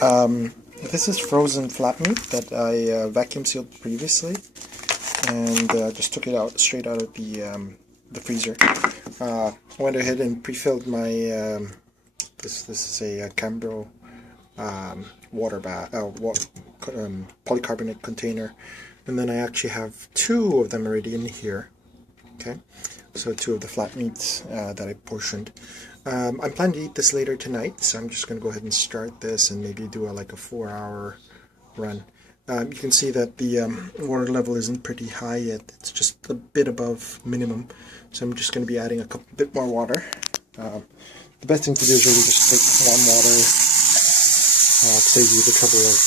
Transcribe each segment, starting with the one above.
This is frozen flat meat that I vacuum sealed previously, and just took it out straight out of the freezer. I went ahead and pre-filled my this is a Cambro water bath polycarbonate container, and then I actually have 2 of them already in here. Okay, so 2 of the flat meats that I portioned. I'm planning to eat this later tonight, so I'm just going to go ahead and start this and maybe do like a 4-hour run. You can see that the water level isn't pretty high yet. It's just a bit above minimum, so I'm just going to be adding a bit more water. The best thing to do is really just take warm water. Saves you the trouble of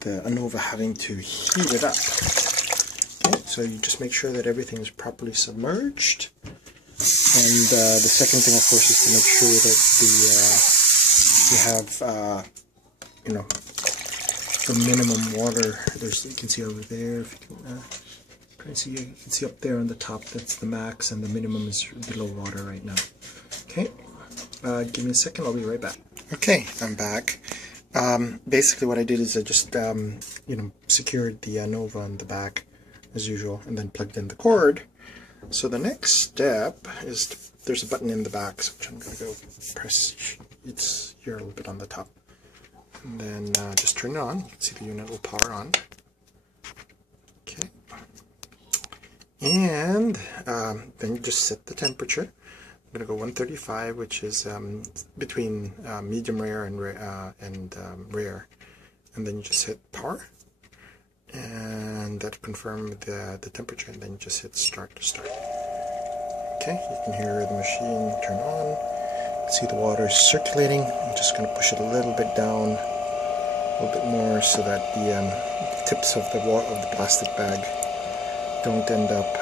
the Anova having to heat it up. Okay, so you just make sure that everything is properly submerged. And the second thing, of course, is to make sure that you have the minimum water. You can see over there. If you can, you can see up there on the top. That's the max, and the minimum is below water right now. Okay, give me a second. I'll be right back. Okay, I'm back. Basically, what I did is I just secured the Anova on the back as usual, and then plugged in the cord. So the next step is there's a button in the back, which I'm going to go press. It's here a little bit on the top, and then just turn it on. You can see the unit will power on. Okay, and then you just set the temperature. I'm going to go 135, which is between medium rare and rare, and then you just hit power. And that'll confirm the temperature, and then you just hit start to start. Okay, you can hear the machine turn on. You can see the water is circulating. I'm just going to push it a little bit down, a little bit more, so that the tips of the plastic bag don't end up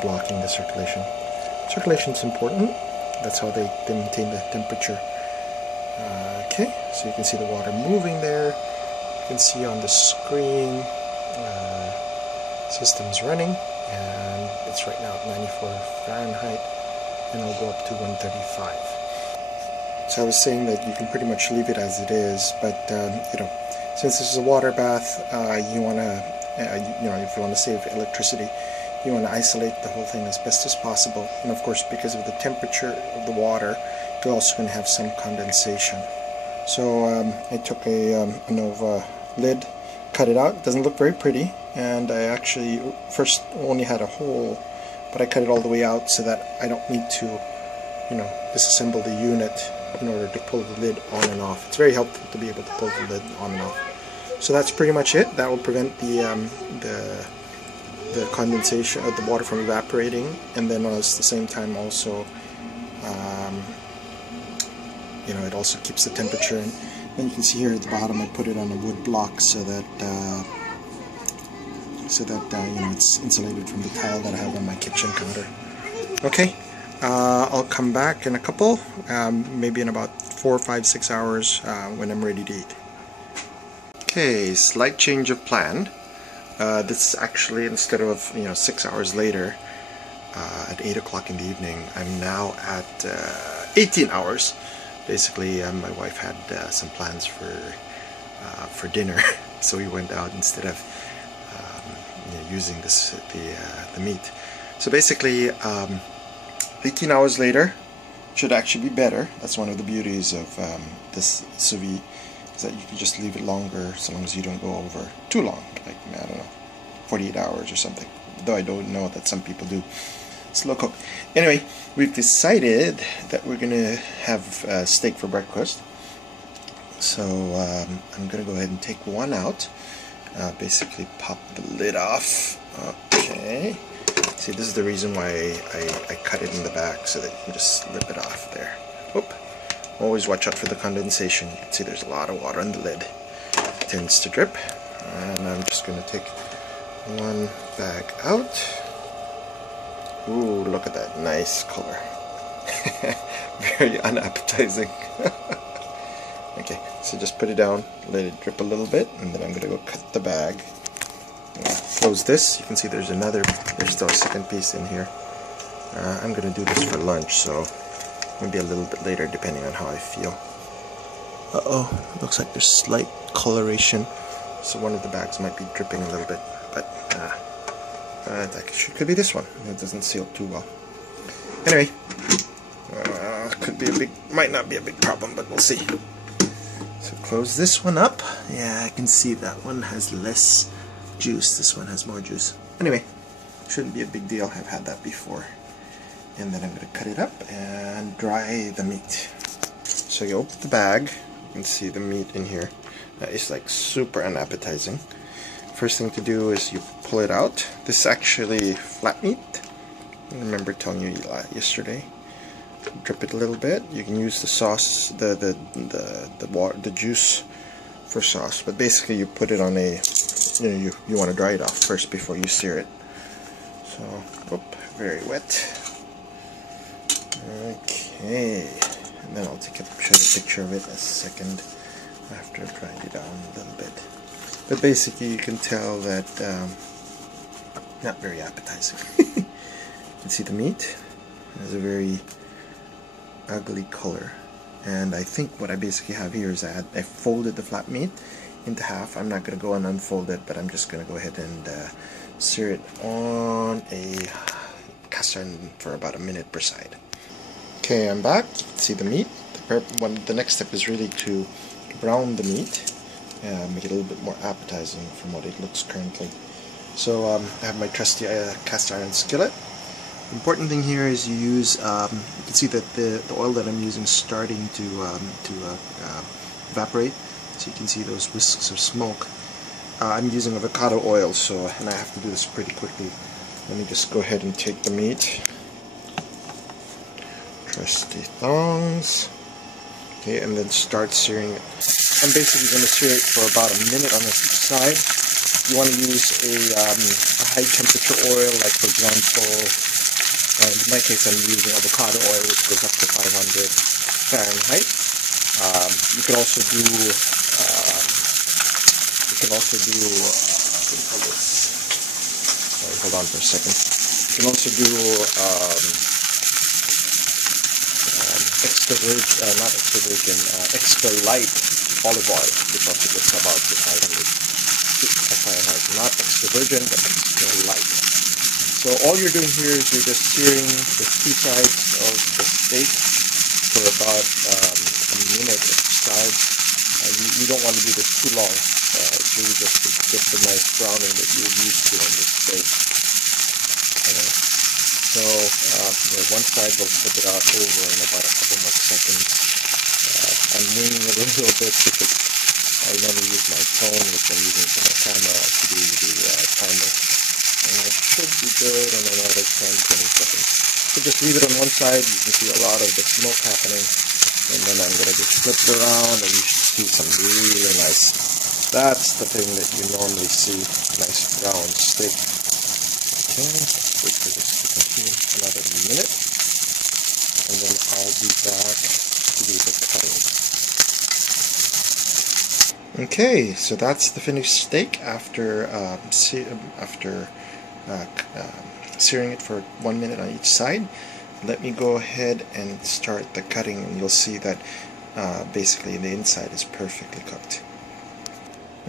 blocking the circulation. Circulation is important. That's how they maintain the temperature. Okay, so you can see the water moving there. You can see on the screen system's running, and it's right now at 94 Fahrenheit, and it'll go up to 135. So I was saying that you can pretty much leave it as it is, but since this is a water bath, you want to if you want to save electricity, you want to isolate the whole thing as best as possible. And of course, because of the temperature of the water, you're also going to have some condensation. So I took a Anova lid, cut it out. It doesn't look very pretty, and I actually first only had a hole, but I cut it all the way out so that I don't need to disassemble the unit in order to pull the lid on and off. It's very helpful to be able to pull the lid on and off. So that's pretty much it. That will prevent the condensation of the water from evaporating, and then at the same time also it also keeps the temperature. And then you can see here at the bottom I put it on a wood block so that it's insulated from the tile that I have on my kitchen counter. Okay, I'll come back in a couple, maybe in about 4, 5, 6 hours when I'm ready to eat. Okay, slight change of plan. This is actually, instead of 6 hours later at 8 o'clock in the evening, I'm now at 18 hours. Basically, my wife had some plans for dinner, so we went out instead of using the meat. So basically, 18 hours later should actually be better. That's one of the beauties of this sous vide, is that you can just leave it longer so long as you don't go over too long, like, I don't know, 48 hours or something. Though I don't know that some people do slow cook. Anyway, we've decided that we're gonna have steak for breakfast. So I'm gonna go ahead and take one out. Basically pop the lid off. Okay. See, this is the reason why I cut it in the back, so that you can just slip it off there. Whoop. Always watch out for the condensation. You can see there's a lot of water on the lid. It tends to drip. And I'm just going to take one bag out. Ooh, look at that nice color. Very unappetizing. Okay, so just put it down, let it drip a little bit, and then I'm going to go cut the bag. Close this. You can see there's still a second piece in here. I'm going to do this for lunch, so maybe a little bit later depending on how I feel. Uh-oh, looks like there's slight coloration, so one of the bags might be dripping a little bit, but that could be this one. It doesn't seal too well. Anyway, might not be a big problem, but we'll see. So close this one up. Yeah, I can see that one has less juice. This one has more juice. Anyway, shouldn't be a big deal. I've had that before. And then I'm going to cut it up and dry the meat. So you open the bag, you can see the meat in here. It's like super unappetizing. First thing to do is you pull it out. This is actually flat meat. I remember telling you yesterday. Drip it a little bit. You can use the sauce, the water, the juice for sauce. But basically, you put it on a, you want to dry it off first before you sear it. So, very wet. Okay, and then I'll show you a picture of it in a second after I've dried it down a little bit. But basically, you can tell that not very appetizing. You can see the meat. It has a very ugly color, and I think what I basically have here is I folded the flat meat into half. I'm not going to go and unfold it, but I'm just going to go ahead and sear it on a cast iron for about a minute per side. Okay, I'm back. You can see the meat. The next step is really to brown the meat, make it a little bit more appetizing from what it looks currently. So I have my trusty cast iron skillet. The important thing here is you use, you can see that the oil that I'm using is starting to evaporate, so you can see those wisps of smoke. I'm using avocado oil, and I have to do this pretty quickly. Let me just go ahead and take the meat, trusty tongs, okay, and then start searing it. I'm basically going to sear it for about a minute on each side. You want to use a high temperature oil, like for example, in my case, I'm using avocado oil, which goes up to 500 Fahrenheit. You can also do, what do you call this? Sorry, hold on for a second. You can also do extra light olive oil, which also gets about to 500 Fahrenheit. Not extra virgin, but extra light. So all you're doing here is you're just searing the two sides of the steak for about a minute each side. You don't want to do this too long. It's really just to get the nice browning that you're used to on this steak. So one side will flip it out over in about a couple more seconds. I'm winging it a little bit because I never use my phone, which I'm using for my camera to do the timer. And I should be good in another 10-20 seconds. So just leave it on one side. You can see a lot of the smoke happening. And then I'm going to just flip it around and you should see some really nice. That's the thing that you normally see. Nice brown steak. Okay, wait for this to continue another minute. And then I'll be back to do the cutting. Okay, so that's the finished steak after searing it for 1 minute on each side. Let me go ahead and start the cutting, and you'll see that basically the inside is perfectly cooked.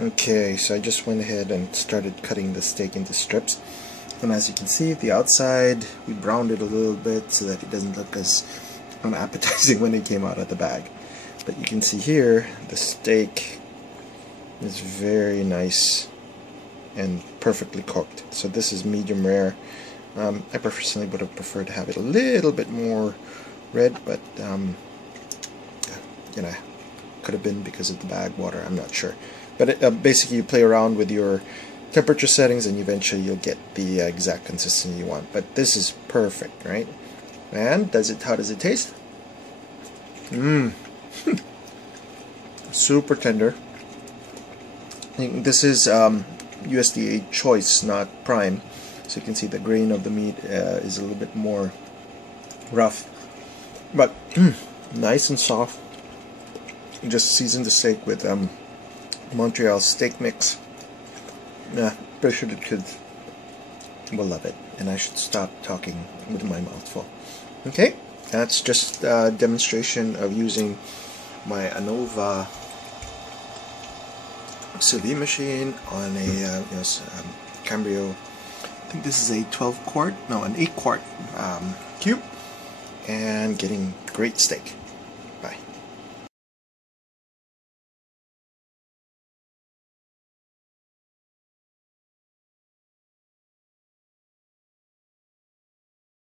Okay, so I just went ahead and started cutting the steak into strips, and as you can see, the outside we browned it a little bit so that it doesn't look as unappetizing when it came out of the bag. But you can see here the steak is very nice and perfectly cooked. So this is medium rare. I personally would have preferred to have it a little bit more red, but you know, could have been because of the bag water, I'm not sure. But basically you play around with your temperature settings and eventually you'll get the exact consistency you want. But this is perfect, right? And how does it taste? Super tender. I think this is USDA choice, not prime. So you can see the grain of the meat is a little bit more rough, but nice and soft. You just season the steak with Montreal steak mix. Yeah, pretty sure the kids will love it, and I should stop talking with my mouth full. Okay, That's just a demonstration of using my Anova Sous Vide machine on a Cambro. I think this is a 12 quart, no, an 8 quart cube, and getting great steak.